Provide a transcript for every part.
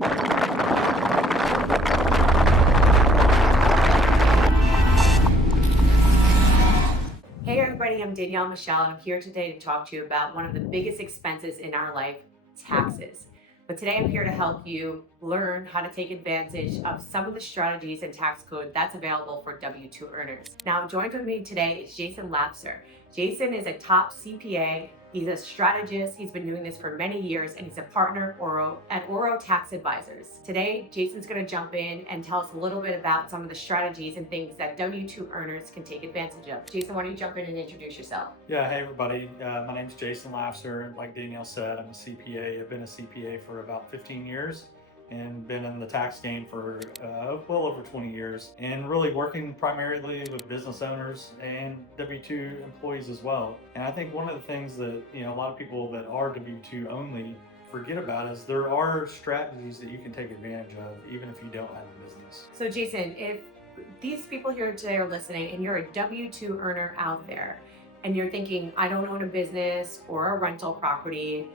Hey everybody, I'm Danielle Michel, and I'm here today to talk to you about one of the biggest expenses in our life, taxes. But today I'm here to help you learn how to take advantage of some of the strategies and tax code that's available for W-2 earners. Now, joined with me today is Jason Lafser. Jason is a top CPA. He's a strategist. He's been doing this for many years, and he's a partner at Oro Tax Advisors. Today, Jason's going to jump in and tell us a little bit about some of the strategies and things that W-2 earners can take advantage of. Jason, why don't you jump in and introduce yourself? Yeah, hey everybody. My name's Jason Lafser. Like Danielle said, I'm a CPA. I've been a CPA for about 15 years and been in the tax game for well over 20 years, and really working primarily with business owners and W-2 employees as well. And I think one of the things that a lot of people that are W-2 only forget about is there are strategies that you can take advantage of even if you don't have a business. So, Jason, if these people here today are listening and you're a W-2 earner out there and you're thinking, I don't own a business or a rental property,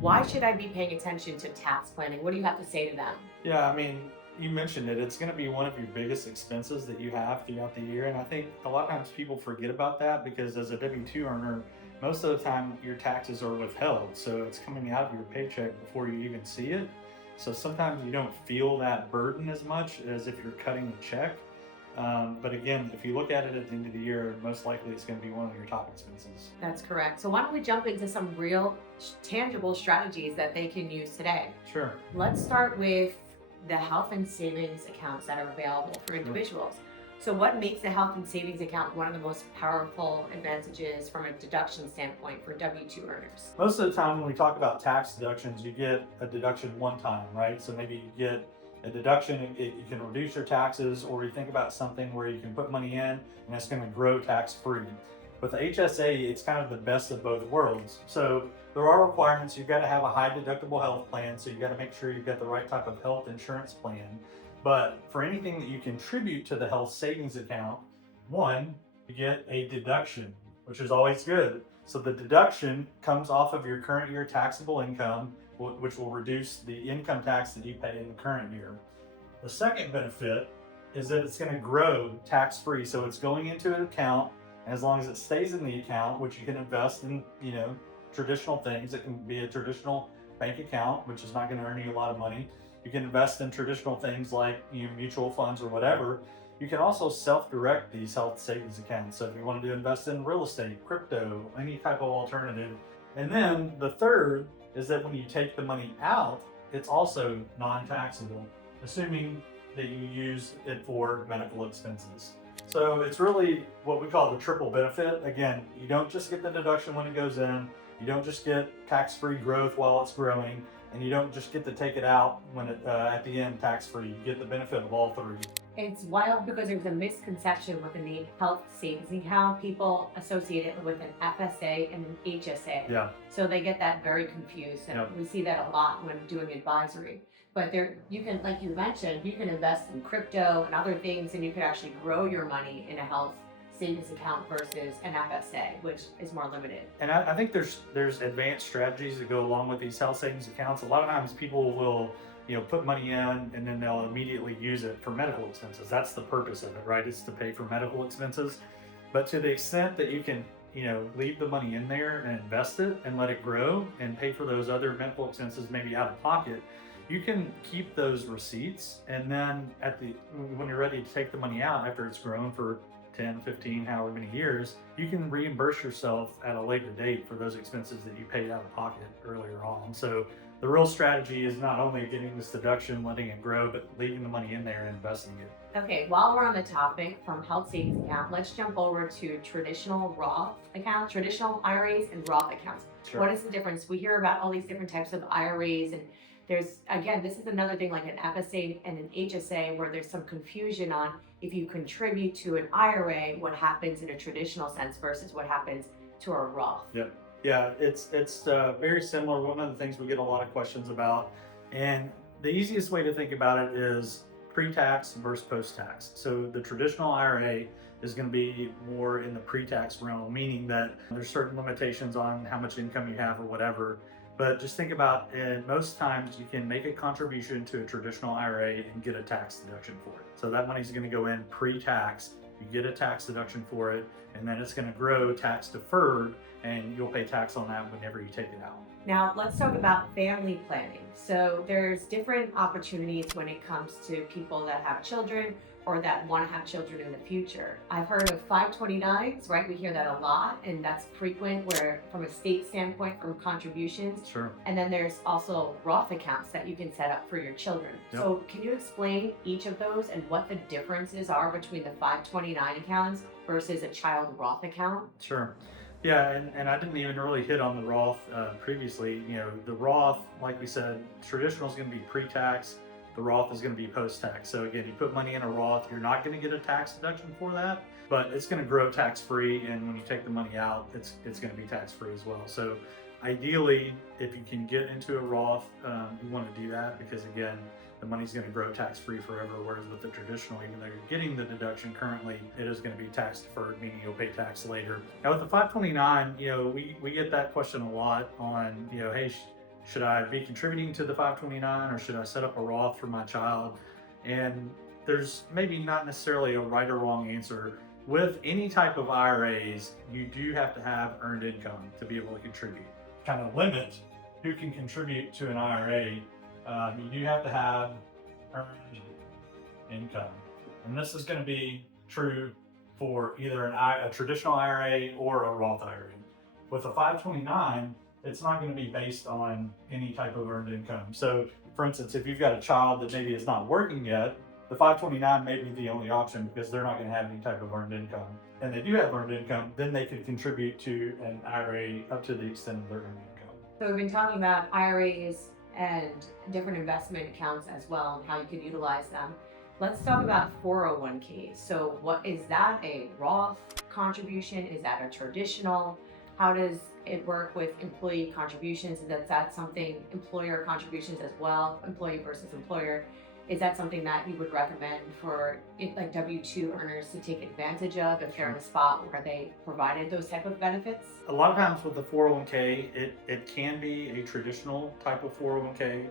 why should I be paying attention to tax planning? What do you have to say to them? Yeah, I mean, you mentioned it. It's going to be one of your biggest expenses that you have throughout the year. And I think a lot of times people forget about that because as a W-2 earner, most of the time your taxes are withheld. So it's coming out of your paycheck before you even see it. So sometimes you don't feel that burden as much as if you're cutting a check. But again, if you look at it at the end of the year, most likely it's going to be one of your top expenses. That's correct. So why don't we jump into some real tangible strategies that they can use today? Sure. Let's start with the health and savings accounts that are available for individuals. So what makes the health and savings account one of the most powerful advantages from a deduction standpoint for W-2 earners? Most of the time when we talk about tax deductions, you get a deduction one time, right? So maybe you get a deduction, you can reduce your taxes, or you think about something where you can put money in and it's going to grow tax-free. With the HSA, it's kind of the best of both worlds. So there are requirements. You've got to have a high deductible health plan, so you've got to make sure you've got the right type of health insurance plan. But for anything that you contribute to the health savings account, one, you get a deduction, which is always good. So the deduction comes off of your current year taxable income, which will reduce the income tax that you pay in the current year. The second benefit is that it's going to grow tax-free. So it's going into an account, and as long as it stays in the account, which you can invest in, traditional things. It can be a traditional bank account, which is not going to earn you a lot of money. You can invest in traditional things like mutual funds or whatever. You can also self-direct these health savings accounts. So if you want to invest in real estate, crypto, any type of alternative. And then the third is that when you take the money out, it's also non-taxable, assuming that you use it for medical expenses. So it's really what we call the triple benefit. Again, you don't just get the deduction when it goes in, you don't just get tax-free growth while it's growing, and you don't just get to take it out when it at the end tax-free. You get the benefit of all three. It's wild because there's a misconception with the name health savings account. People associate it with an FSA and an HSA. Yeah. So they get that very confused. And Yep. we see that a lot when doing advisory. But you can, like you mentioned, you can invest in crypto and other things, and you can actually grow your money in a health savings account versus an FSA, which is more limited. And I think there's advanced strategies that go along with these health savings accounts. A lot of times people will put money in and then they'll immediately use it for medical expenses. That's the purpose of it, right? It's to pay for medical expenses. But to the extent that you can, leave the money in there and invest it and let it grow and pay for those other medical expenses maybe out of pocket, you can keep those receipts. And then when you're ready to take the money out after it's grown for 10, 15, however many years, you can reimburse yourself at a later date for those expenses that you paid out of pocket earlier on. So the real strategy is not only getting this deduction, letting it grow, but leaving the money in there and investing it. Okay, while we're on the topic from health savings account, let's jump over to traditional Roth accounts, traditional IRAs and Roth accounts. Sure. What is the difference? We hear about all these different types of IRAs, and there's, again, this is another thing like an FSA and an HSA where there's some confusion on if you contribute to an IRA, what happens in a traditional sense versus what happens to a Roth. Yep. Yeah, it's very similar. One of the things we get a lot of questions about, and the easiest way to think about it is pre-tax versus post-tax. So the traditional IRA is going to be more in the pre-tax realm, meaning that there's certain limitations on how much income you have or whatever. But just think about, and most times you can make a contribution to a traditional IRA and get a tax deduction for it. So that money's going to go in pre-tax. You get a tax deduction for it, and then it's going to grow tax deferred, and you'll pay tax on that whenever you take it out. Now, let's talk about family planning. So, there's different opportunities when it comes to people that have children or that want to have children in the future. I've heard of 529s, right? We hear that a lot, and that's frequent where, from a state standpoint, from contributions. Sure. And then there's also Roth accounts that you can set up for your children. Yep. So, can you explain each of those and what the differences are between the 529 accounts versus a child Roth account? Sure. Yeah, and I didn't even really hit on the Roth previously. You know, the Roth, like we said, traditional is going to be pre-tax. The Roth is going to be post-tax. So again, you put money in a Roth, you're not going to get a tax deduction for that, but it's going to grow tax-free. And when you take the money out, it's going to be tax-free as well. So ideally, if you can get into a Roth, you want to do that because again, the money's going to grow tax-free forever. Whereas with the traditional, even though you're getting the deduction currently, it is going to be tax deferred, meaning you'll pay tax later. Now with the 529, you know, we get that question a lot on, you know, hey, should I be contributing to the 529 or should I set up a Roth for my child? And there's maybe not necessarily a right or wrong answer. With any type of IRAs, you do have to have earned income to be able to contribute. Kind of limit who can contribute to an IRA. You do have to have earned income. And this is going to be true for either a traditional IRA or a Roth IRA. With a 529, it's not going to be based on any type of earned income. So, for instance, if you've got a child that maybe is not working yet, the 529 may be the only option because they're not going to have any type of earned income. And they do have earned income, then they can contribute to an IRA up to the extent of their earned income. So, we've been talking about IRAs and different investment accounts as well and how you can utilize them. Let's talk about 401ks. So, what is that, a Roth contribution? Is that a traditional? How does it work with employee contributions? Is that something, employer contributions as well, employee versus employer? Is that something that you would recommend for like W-2 earners to take advantage of if they're in a spot where they provided those type of benefits? A lot of times with the 401k, it can be a traditional type of 401k.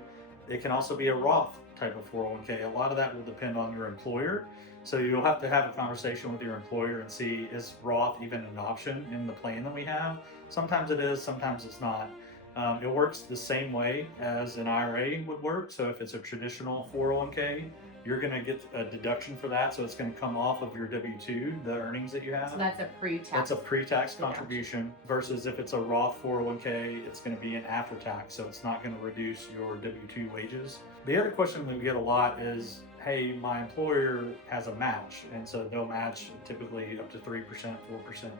It can also be a Roth type of 401k. A lot of that will depend on your employer. So you'll have to have a conversation with your employer and see, is Roth even an option in the plan that we have? Sometimes it is, sometimes it's not. It works the same way as an IRA would work. So if it's a traditional 401k, you're going to get a deduction for that. So it's going to come off of your W-2, the earnings that you have. So that's a pre-tax. That's a pre-tax contribution versus if it's a Roth 401k, it's going to be an after-tax. So it's not going to reduce your W-2 wages. The other question that we get a lot is, hey, my employer has a match. And so they'll match typically up to 3%, 4%,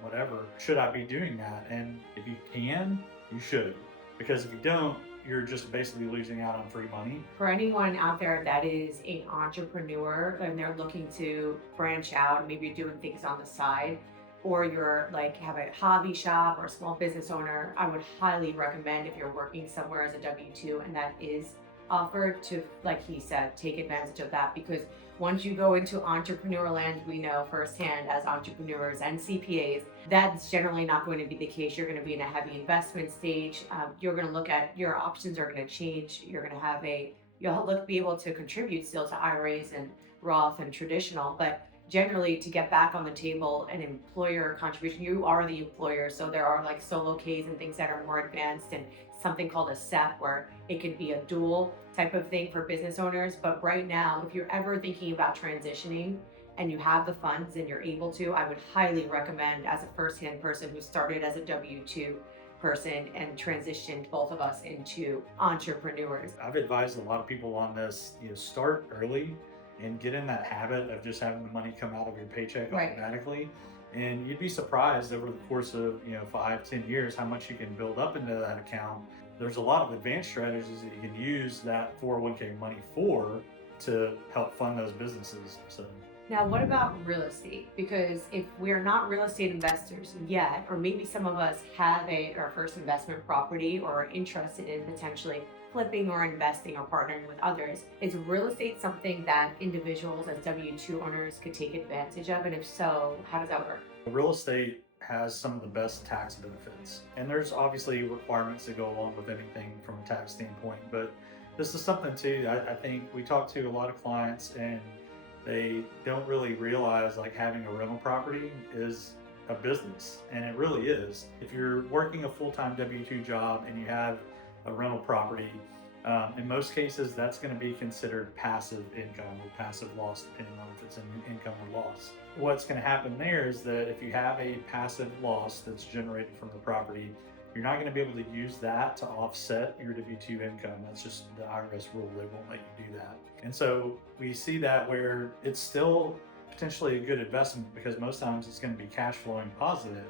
whatever. Should I be doing that? And if you can, you should. Because if you don't, you're just basically losing out on free money. For anyone out there that is an entrepreneur and they're looking to branch out, maybe you're doing things on the side, or you're like have a hobby shop or a small business owner, I would highly recommend if you're working somewhere as a W-2 and that is offered to, like he said, take advantage of that, because once you go into entrepreneur land, we know firsthand as entrepreneurs and CPAs, that's generally not going to be the case. You're going to be in a heavy investment stage. You're going to look at your options are going to change. You're going to have you'll be able to contribute still to IRAs and Roth and traditional, but generally to get back on the table an employer contribution, you are the employer. So there are like solo Ks and things that are more advanced and something called a SEP where it could be a dual type of thing for business owners. But right now, if you're ever thinking about transitioning and you have the funds and you're able to, I would highly recommend, as a first-hand person who started as a W-2 person and transitioned both of us into entrepreneurs. I've advised a lot of people on this, start early and get in that habit of just having the money come out of your paycheck automatically. And you'd be surprised over the course of 5-10 years how much you can build up into that account. There's a lot of advanced strategies that you can use that 401k money for to help fund those businesses. So now, what about real estate? Because if we're not real estate investors yet, or maybe some of us have our first investment property or are interested in potentially flipping or investing or partnering with others, is real estate something that individuals as W-2 owners could take advantage of? And if so, how does that work? real estate has some of the best tax benefits. And there's obviously requirements that go along with anything from a tax standpoint, but this is something too, I think we talk to a lot of clients and they don't really realize like having a rental property is a business, and it really is. If you're working a full-time W-2 job and you have a rental property, in most cases that's going to be considered passive income or passive loss, depending on if it's an income or loss. What's going to happen there is that if you have a passive loss that's generated from the property, you're not going to be able to use that to offset your W-2 income. That's just the IRS rule. They won't let you do that. And so we see that where it's still potentially a good investment because most times it's going to be cash flowing positive,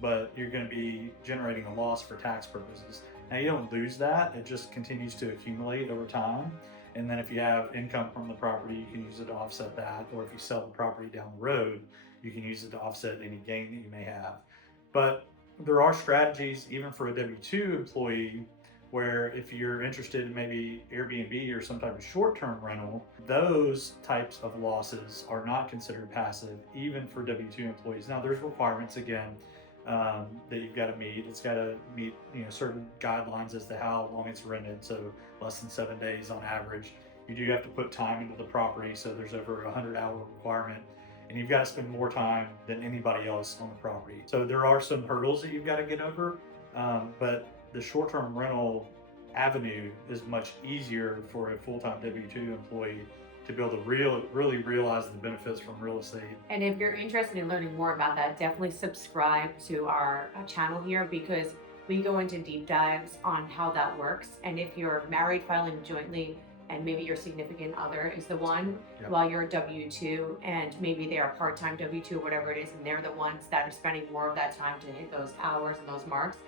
but you're going to be generating a loss for tax purposes. Now you don't lose that, it just continues to accumulate over time. And then if you have income from the property, you can use it to offset that. Or if you sell the property down the road, you can use it to offset any gain that you may have. But there are strategies even for a W-2 employee where if you're interested in maybe Airbnb or some type of short-term rental, those types of losses are not considered passive even for W-2 employees. Now there's requirements again that you've got to meet. It's got to meet certain guidelines as to how long it's rented, so less than 7 days on average. You do have to put time into the property, so there's over a 100-hour requirement, and you've got to spend more time than anybody else on the property. So there are some hurdles that you've got to get over, but the short-term rental avenue is much easier for a full-time W-2 employee to be able to really realize the benefits from real estate. And if you're interested in learning more about that, definitely subscribe to our channel here because we go into deep dives on how that works. And if you're married filing jointly and maybe your significant other is the one while you're a W-2 and maybe they are part-time W-2 or whatever it is, and they're the ones that are spending more of that time to hit those hours and those marks,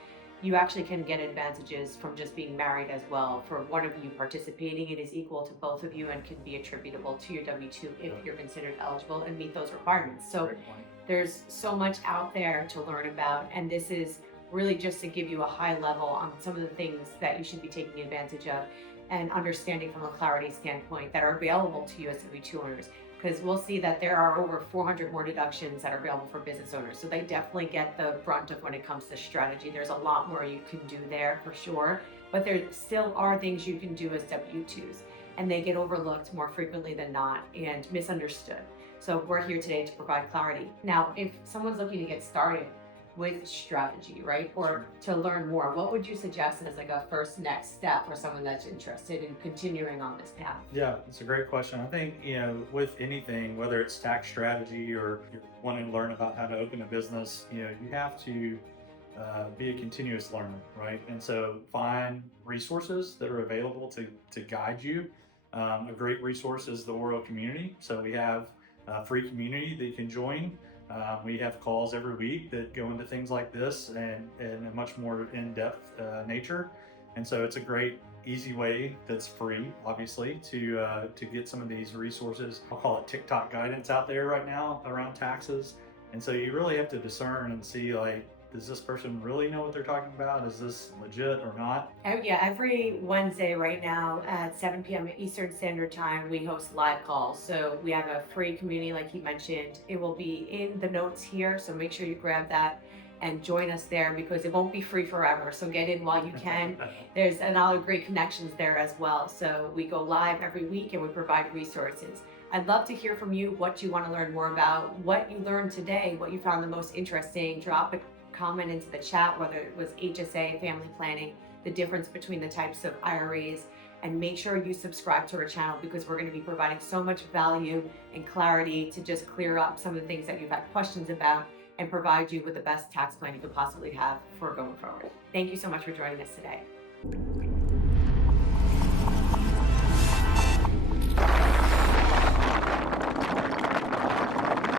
you actually can get advantages from just being married as well. For one of you participating, it is equal to both of you and can be attributable to your W-2 if you're considered eligible and meet those requirements. So there's so much out there to learn about, and this is really just to give you a high level on some of the things that you should be taking advantage of and understanding from a clarity standpoint that are available to you as W-2 owners. Because we'll see that there are over 400 more deductions that are available for business owners. So they definitely get the brunt of when it comes to strategy. There's a lot more you can do there for sure, but there still are things you can do as W-2s, and they get overlooked more frequently than not and misunderstood. So we're here today to provide clarity. Now, if someone's looking to get started with strategy, right? Or to learn more, what would you suggest as like a first next step for someone that's interested in continuing on this path? Yeah, it's a great question. I think, with anything, whether it's tax strategy or you're wanting to learn about how to open a business, you have to be a continuous learner, right? And so find resources that are available to guide you. A great resource is the Oro community. So we have a free community that you can join. We have calls every week that go into things like this and a much more in-depth nature. And so it's a great, easy way that's free, obviously, to get some of these resources. I'll call it TikTok guidance out there right now around taxes. And so you really have to discern and see, like, does this person really know what they're talking about? Is this legit or not? Yeah, every Wednesday right now at 7 p.m. Eastern Standard Time, we host live calls. So we have a free community, like he mentioned. It will be in the notes here, so make sure you grab that and join us there because it won't be free forever. So get in while you can. There's a lot of great connections there as well. So we go live every week and we provide resources. I'd love to hear from you what you want to learn more about, what you learned today, what you found the most interesting. Drop a comment into the chat, whether it was HSA, family planning, the difference between the types of IRAs, and make sure you subscribe to our channel because we're going to be providing so much value and clarity to just clear up some of the things that you've had questions about and provide you with the best tax plan you could possibly have for going forward. Thank you so much for joining us today.